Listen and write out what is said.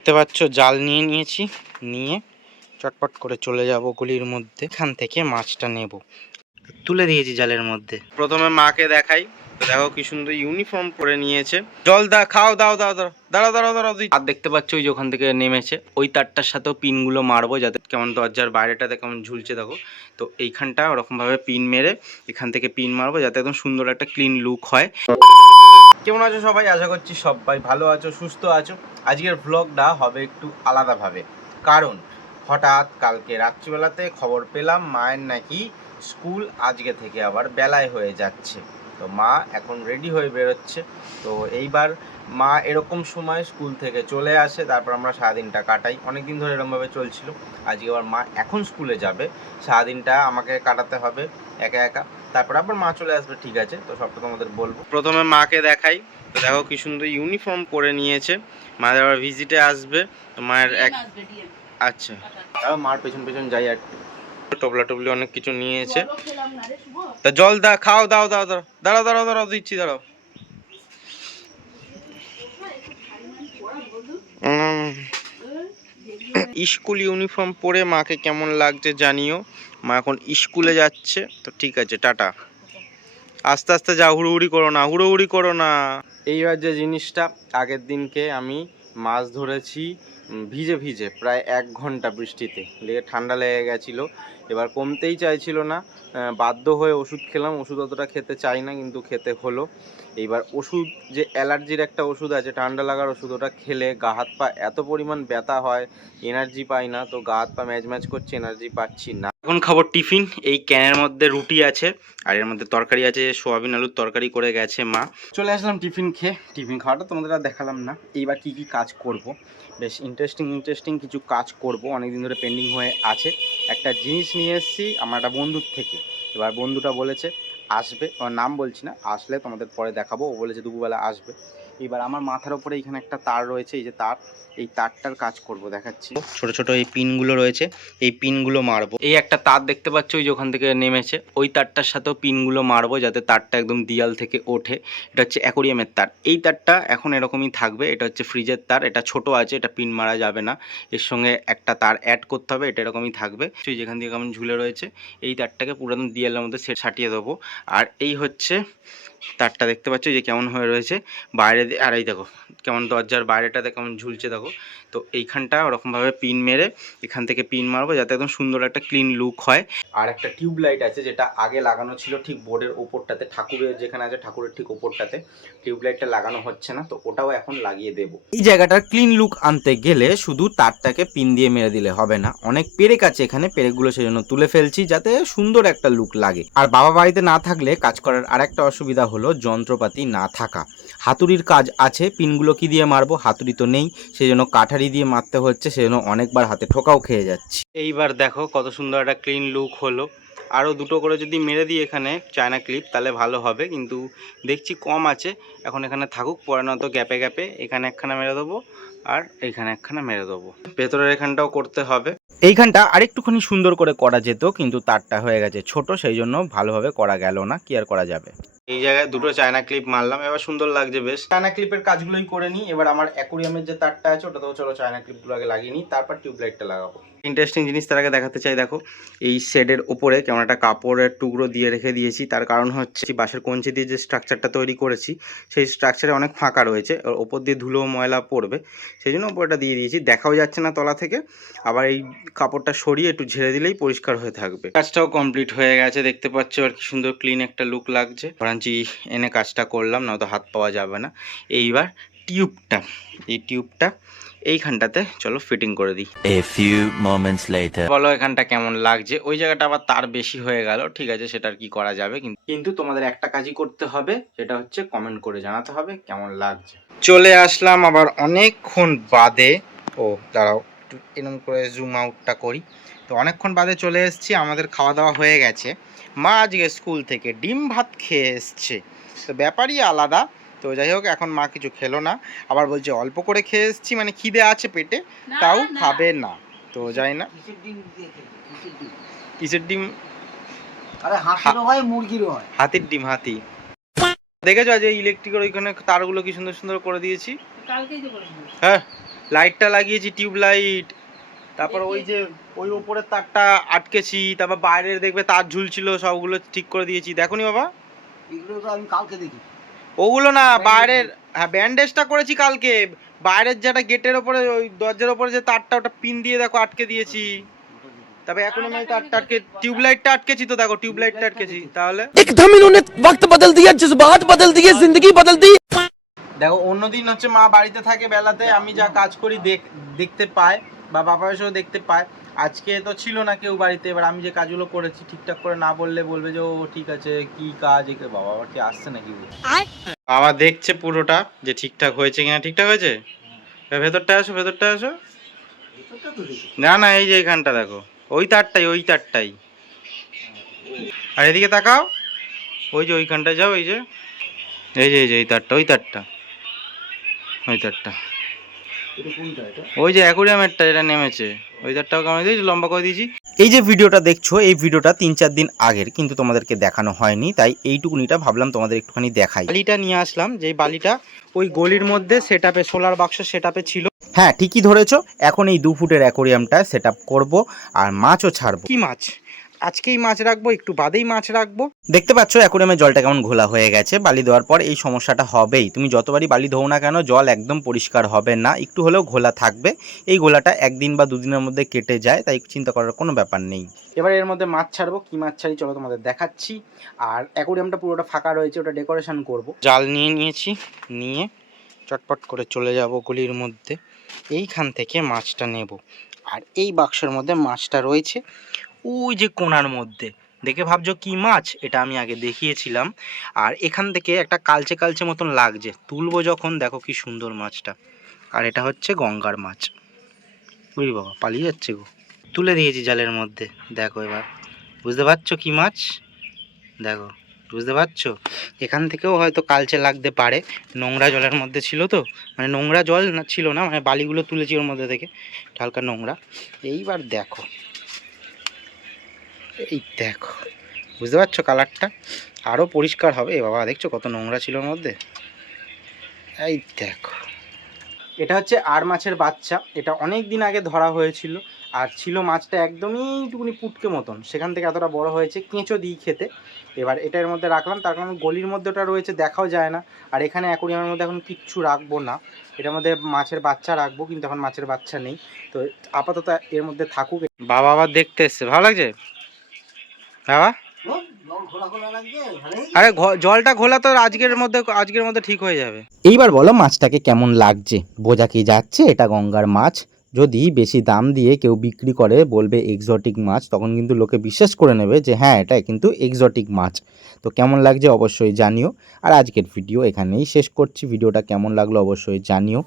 দেখতে পাচ্ছ, জাল নিয়ে নিয়েছি। নিয়ে চটপট করে চলে যাব গুলির মধ্যে। এখান থেকে মাছটা নেব। তুলে দিয়েছি জালের মধ্যে। প্রথমে মাকে দেখাই। দেখো কি সুন্দর ইউনিফর্ম পরে নিয়েছে। জল দা, খাও, দাও দাও দাও। দাঁড়াও দাঁড়াও দাঁড়াও। আর দেখতে পাচ্ছ, ওই যে ওখান থেকে নেমেছে। ওই তারটার সাথেও পিনগুলো মারবো যাতে কেমন দরজার বাইরেটাতে কেমন ঝুলছে, দেখো। তো এইখানটা ওরকমভাবে পিন মেরে এখান থেকে পিন মারবো যাতে একদম সুন্দর একটা ক্লিন লুক হয়। কেমন আছো সবাই? আশা করছি সবাই ভালো আছো, সুস্থ আছো। আজকের ভ্লগটা হবে একটু আলাদাভাবে। কারণ হঠাৎ কালকে রাত্রিবেলাতে খবর পেলাম, মায়ের নাকি স্কুল আজকে থেকে আবার বেলায় হয়ে যাচ্ছে। তো মা এখন রেডি হয়ে বেরোচ্ছে। তো এইবার মা এরকম সময় স্কুল থেকে চলে আসে তারপর আমরা সারাদিনটা কাটাই। অনেক দিন ধরে এরকমভাবে চলছিল। আজকে আবার মা এখন স্কুলে যাবে। সারাদিনটা আমাকে কাটাতে হবে একা একা। তারপর আবার মা চলে আসবে ঠিক আছে? তো সবটা তোমাদের বলব। প্রথমে মাকে দেখাই। তো দেখো কি সুন্দর ইউনিফর্ম পরে নিয়েছে। মায়ের আবার ভিজিটে আসবে। তো মায়ের এক আচ্ছা। মার পেছন পেছন যাই আর। টবলা টবলি অনেক কিছু নিয়েছে। তা জল দা, খাও, দাও দাও দাও, দাঁড়াও দাঁড়াও দাঁড়াও, দিচ্ছি, দাঁড়াও। স্কুল ইউনিফর্ম পরে মাকে কেমন লাগছে জানিও। মা এখন স্কুলে যাচ্ছে, তো ঠিক আছে, টাটা। আস্তে আস্তে যা, হুড়োহুড়ি করো না, হুড়োহুড়ি করো না। এইবার যে জিনিসটা আগের দিনকে আমি মাছ ধরেছি ভিজে ভিজে প্রায় এক ঘণ্টা বৃষ্টিতে। লেগে ঠান্ডা লেগে গেছিল। এবার কমতেই চাইছিল না। বাধ্য হয়ে ওষুধ খেলাম। ওষুধ অতটা খেতে চাই না, কিন্তু খেতে হলো। এইবার ওষুধ, যে অ্যালার্জির একটা ওষুধ আছে, ঠান্ডা লাগার ওষুধ, ওটা খেলে গা হাত পা এত পরিমাণ ব্যথা হয় এনার্জি পাই না। তো গা হাত পা ম্যাচ ম্যাচ করছে এনার্জি পাচ্ছি না। এখন খাব টিফিন। এই ক্যানের মধ্যে রুটি আছে, আর এর মধ্যে তরকারি আছে, সোয়াবিন আলুর তরকারি করে গেছে মা। চলে আসলাম টিফিন খেয়ে। টিফিন খাওয়াটা তোমাদের আর দেখালাম না। এইবার কি কি কাজ করব। বেশ ইন্টারেস্টিং ইন্টারেস্টিং কিছু কাজ করব। অনেকদিন ধরে পেন্ডিং হয়ে আছে। একটা জিনিস নিয়ে এসেছি আমার একটা বন্ধুর থেকে। এবার বন্ধুটা বলেছে, আসবে। ওর নাম বলছি না, আসলে তোমাদের পরে দেখাবো। ও বলেছে, দুপুরবেলা আসবে। এবার আমার মাথার উপরে এখানে একটা তার রয়েছে এই যে তার এই তারটার কাজ করব দেখাচ্ছি। ছোট ছোট এই পিনগুলো রয়েছে এই পিনগুলো মারবো। এই একটা তার দেখতে পাচ্ছ ওই যে ওখান থেকে নেমেছে। ওই তারটার সাথেও পিনগুলো মারবো যাতে তারটা একদম দিয়াল থেকে ওঠে। এটা হচ্ছে অ্যাকোরিয়ামের তার। এই তারটা এখন এরকমই থাকবে এটা হচ্ছে ফ্রিজের তার এটা ছোট আছে এটা পিন মারা যাবে না। এর সঙ্গে একটা তার অ্যাড করতে হবে এটা এরকমই থাকবে। সেই যেখান দিয়ে কেমন ঝুলে রয়েছে এই তারটাকে পুরাতন দিয়ালের মধ্যে সেট সাটিয়ে দেবো। আর এই হচ্ছে তারটা দেখতে পাচ্ছ যে কেমন হয়ে রয়েছে। বাইরে আর এই দেখো, কেমন দরজার বাইরেটাতে কেমন ঝুলছে দেখো। তো এইখানটা ওরকমভাবে পিন মেরে এখান থেকে পিন মারবো যাতে একদম সুন্দর একটা ক্লিন লুক হয়। আর একটা টিউব লাইট আছে যেটা আগে লাগানো ছিল ঠিক বোর্ডের ওপরটাতে ঠাকুরের যেখানে আছে ঠাকুরের ঠিক ওপরটাতে। টিউব লাইটটা লাগানো হচ্ছে না তো ওটাও এখন লাগিয়ে দেবো। এই জায়গাটার ক্লিন লুক আনতে গেলে শুধু তারটাকে পিন দিয়ে মেরে দিলে হবে না। অনেক পেরেক আছে এখানে পেরেকগুলো সেজন্য তুলে ফেলছি যাতে সুন্দর একটা লুক লাগে। আর বাবা বাড়িতে না থাকলে কাজ করার আরেকটা অসুবিধা হলো যন্ত্রপাতি না থাকা। হাতুড়ির কাজ আছে পিনগুলো কি দিয়ে মারবো? হাতুড়ি তো নেই সেজন্য কাঠারি দিয়ে মারতে হচ্ছে সেজন্য অনেকবার হাতে ঠোকাও খেয়ে যাচ্ছে। এইবার দেখো কত সুন্দর একটা ক্লিন লুক হলো। আরও দুটো করে যদি মেরে দিই এখানে চায়না ক্লিপ তাহলে ভালো হবে। কিন্তু দেখছি কম আছে। এখন এখানে থাকুক, পরে নয়তো গ্যাপে গ্যাপে এখানে একখানা মেরে দেবো আর এইখানে একখানা মেরে দেবো। ভেতরের এখানটাও করতে হবে। এইখানটা আরেকটুখানি সুন্দর করে করা যেত, কিন্তু তারটা হয়ে গেছে ছোট, সেই জন্য ভালোভাবে করা গেল না। কি আর করা যাবে? এই জায়গায় দুটো চায়না ক্লিপ মারলাম, এবার সুন্দর লাগছে বেশ। চায়না ক্লিপের কাজগুলোই করে নিই। এবার আমার অ্যাকুরিয়ামের যে তারটা আছে ওটা তো চলো চায়না ক্লিপগুলো আগে লাগিয়ে নিই। তারপর টিউবলাইটটা লাগাবো। ইন্টারেস্টিং জিনিস তার আগে দেখাতে চাই, দেখো। এই শেডের ওপরে কেমন একটা কাপড়ের টুকরো দিয়ে রেখে দিয়েছি। তার কারণ হচ্ছে বাঁশের কঞ্চি দিয়ে যে স্ট্রাকচারটা তৈরি করেছি, সেই স্ট্রাকচারে অনেক ফাঁকা রয়েছে। ওর ওপর দিয়ে ধুলো, ময়লা পড়বে। সেই জন্য ওপরটা দিয়ে দিয়েছি। দেখাও যাচ্ছে না তলা থেকে। আবার এই কাপড়টা সরিয়ে একটু ঝেড়ে দিলেই পরিষ্কার হয়ে থাকবে। কাজটাও কমপ্লিট হয়ে গেছে। দেখতে পাচ্ছ আর কি সুন্দর ক্লিন একটা লুক লাগছে। ব্রাঞ্চি এনে কাজটা করলাম নয়তো হাত পাওয়া যাবে না। এইবার টিউবটা এই টিউবটা এইখানটাতে চলো ফিটিং করে দিই। A few moments later. বলো এখানটা কেমন লাগছে? ওই জায়গাটা আবার তার বেশি হয়ে গেল ঠিক আছে সেটা আর কি করা যাবে কিন্তু কিন্তু তোমাদের একটা কাজই করতে হবে সেটা হচ্ছে কমেন্ট করে জানাতে হবে কেমন লাগছে। চলে আসলাম আবার অনেকক্ষণ বাদে। ও দাঁড়াও একটু এরকম করে জুম আউটটা করি। তো অনেকক্ষণ বাদে চলে এসেছি আমাদের খাওয়া দাওয়া হয়ে গেছে। মা আজকে স্কুল থেকে ডিম ভাত খেয়ে এসছে। তো ব্যাপারই আলাদা। তো যাই হোক এখন মা কিছু খেলো না। আবার বলছে অল্প করে খেয়ে এসেছি মানে খিদে আছে পেটে তাও খাবে না। তো যাই না। কিসের ডিম হয় হয়। হাতির ডিম হাতি। দেখেছ আজ ইলেকট্রিকের ওইখানে তারগুলো কি সুন্দর সুন্দর করে দিয়েছি? কালকেই তো করেছিল হ্যাঁ লাইটটা লাগিয়েছি টিউব লাইট। তারপর ওই যে ওই ওপরের তারটা আটকেছি তারপর বাইরের দেখবে তার ঝুলছিল সবগুলো ঠিক করে দিয়েছি। দেখো নি বাবা? এগুলো তো আমি কালকে দেখি। ওগুলো না বাইরের হ্যাঁ ব্যান্ডেজটা করেছি কালকে বাইরের যেটা গেটের ওপরে ওই দরজার ওপরে যে তারটা ওটা পিন দিয়ে দেখো আটকে দিয়েছি তবে এখন আমি তারটা আটকে টিউব লাইটটা আটকেছি তো দেখো টিউব লাইটটা আটকেছি তাহলে एकदम इन्होंने वक्त बदल दिया जज्बात बदल दिए जिंदगी बदल दी দেখো অন্যদিন হচ্ছে মা বাড়িতে থাকে বেলাতে আমি যা কাজ করি দেখ দেখতে পায় বা বাবা এসেও দেখতে পায় আজকে তো ছিল না কেউ বাড়িতে এবার আমি যে কাজগুলো করেছি ঠিকঠাক করে না বললে বলবে যে ও ঠিক আছে কি কাজ? একে বাবা আবার কি আসছে নাকি? বাবা দেখছে পুরোটা যে ঠিকঠাক হয়েছে কিনা ঠিকঠাক হয়েছে? এবার ভেতরটা আসো ভেতরটা আসো। না না এই যে এখানটা দেখো ওই তারটাই ওই তারটাই। আর এদিকে তাকাও ওই যে ওইখানটা যাও এই যে। এই যে এই যে এই তারটা ওই তারটা ওই তারটা। এটা কোনটা এটা? ওই যে অ্যাকুরিয়ামেরটা যেটা নেমেছে। ওই তারটাও দিয়েছি? লম্বা করে দিয়েছি। এই যে ভিডিওটা দেখছ এই ভিডিওটা তিন চার দিন আগের কিন্তু তোমাদেরকে দেখানো হয়নি তাই এইটুকুনিটা ভাবলাম তোমাদের একটুখানি দেখাই। বালিটা নিয়ে আসলাম যে বালিটা ওই গলির মধ্যে সেট সোলার বাক্স সেট ছিল। হ্যাঁ ঠিকই ধরেছো এখন এই দু ফুটের অ্যাকোরিয়ামটা সেট করব আর মাছও ছাড়বো। কি মাছ? আজকেই মাছ রাখব একটু বাদেই মাছ রাখব। দেখতে পাচ্ছ অ্যাকোরিয়ামের জলটা কেমন ঘোলা হয়ে গেছে। বালি দেওয়ার পর এই সমস্যাটা হবেই। তুমি যতবারই বালি ধোও না কেন জল একদম পরিষ্কার হবে না। একটু হলেও ঘোলা থাকবে। এই গোলাটা একদিন বা দুদিনের মধ্যে কেটে যায় তাই চিন্তা করার কোনো ব্যাপার নেই। এবার এর মধ্যে মাছ ছাড়বো। কি মাছ ছাড়ি চলো তোমাদের দেখাচ্ছি। আর অ্যাকোরিয়ামটা পুরোটা ফাঁকা রয়েছে ওটা ডেকোরেশন করব। জাল নিয়ে নিয়েছি নিয়ে চটপট করে চলে যাব গলির মধ্যে। এইখান থেকে মাছটা নেব। আর এই বাক্সের মধ্যে মাছটা রয়েছে। ওই যে কোনার মধ্যে। দেখে ভাবছ কি মাছ? এটা আমি আগে দেখিয়েছিলাম। আর এখান থেকে একটা কালচে কালচে মতন লাগছে। তুলবো যখন, দেখো কি সুন্দর মাছটা। আর এটা হচ্ছে গঙ্গার মাছ। বুঝলি বাবা, পালিয়ে যাচ্ছে গো। তুলে দিয়েছি জালের মধ্যে। দেখো এবার। বুঝতে পারছ কি মাছ? দেখো, বুঝতে পারছ? এখান থেকেও হয়তো কালচে লাগতে পারে। নোংরা জলের মধ্যে ছিল তো? মানে নোংরা জল না, ছিল না। মানে বালিগুলো তুলেছি ওর মধ্যে থেকে। হালকা নোংরা। এইবার দেখো। এই দেখো, বুঝতে পারছ কালারটা? আরও পরিষ্কার হবে। এ বাবা, দেখছ কত নোংরা ছিল মধ্যে? এই দেখো। এটা হচ্ছে আর মাছের বাচ্চা। এটা অনেক দিন আগে ধরা হয়েছিল। আর ছিল মাছটা একদমই টুকুনি পুটকে মতন। সেখান থেকে এতটা বড় হয়েছে, কেঁচো দিই খেতে। এবার এটার মধ্যে রাখলাম। তার কারণ গলির মধ্যে ওটা রয়েছে, দেখাও যায় না। আর এখানে অ্যাকোরিয়ামের মধ্যে এখন কিচ্ছু রাখব না। এটার মধ্যে মাছের বাচ্চা রাখব, কিন্তু এখন মাছের বাচ্চা নেই। তো আপাতত এর মধ্যে থাকুক। বাবা আবার দেখতে এসছে। ভালো লাগছে? ভালোই আরে জলটা ঘোলা তো আজকের মধ্যে আজকের মধ্যে ঠিক হয়ে যাবে। এইবার বলো মাছটাকে কেমন লাগছে? বোঝা কি যাচ্ছে? এটা গঙ্গার মাছ। যদি বেশি দাম দিয়ে কেউ বিক্রি করে, বলবে এক্সোটিক মাছ, তখন কিন্তু লোকে বিশ্বাস করে নেবে যে হ্যাঁ এটা কিন্তু এক্সোটিক মাছ। তো কেমন লাগছে অবশ্যই জানিও। আর আজকের ভিডিও এখানেই শেষ করছি। ভিডিওটা কেমন লাগল অবশ্যই জানিও।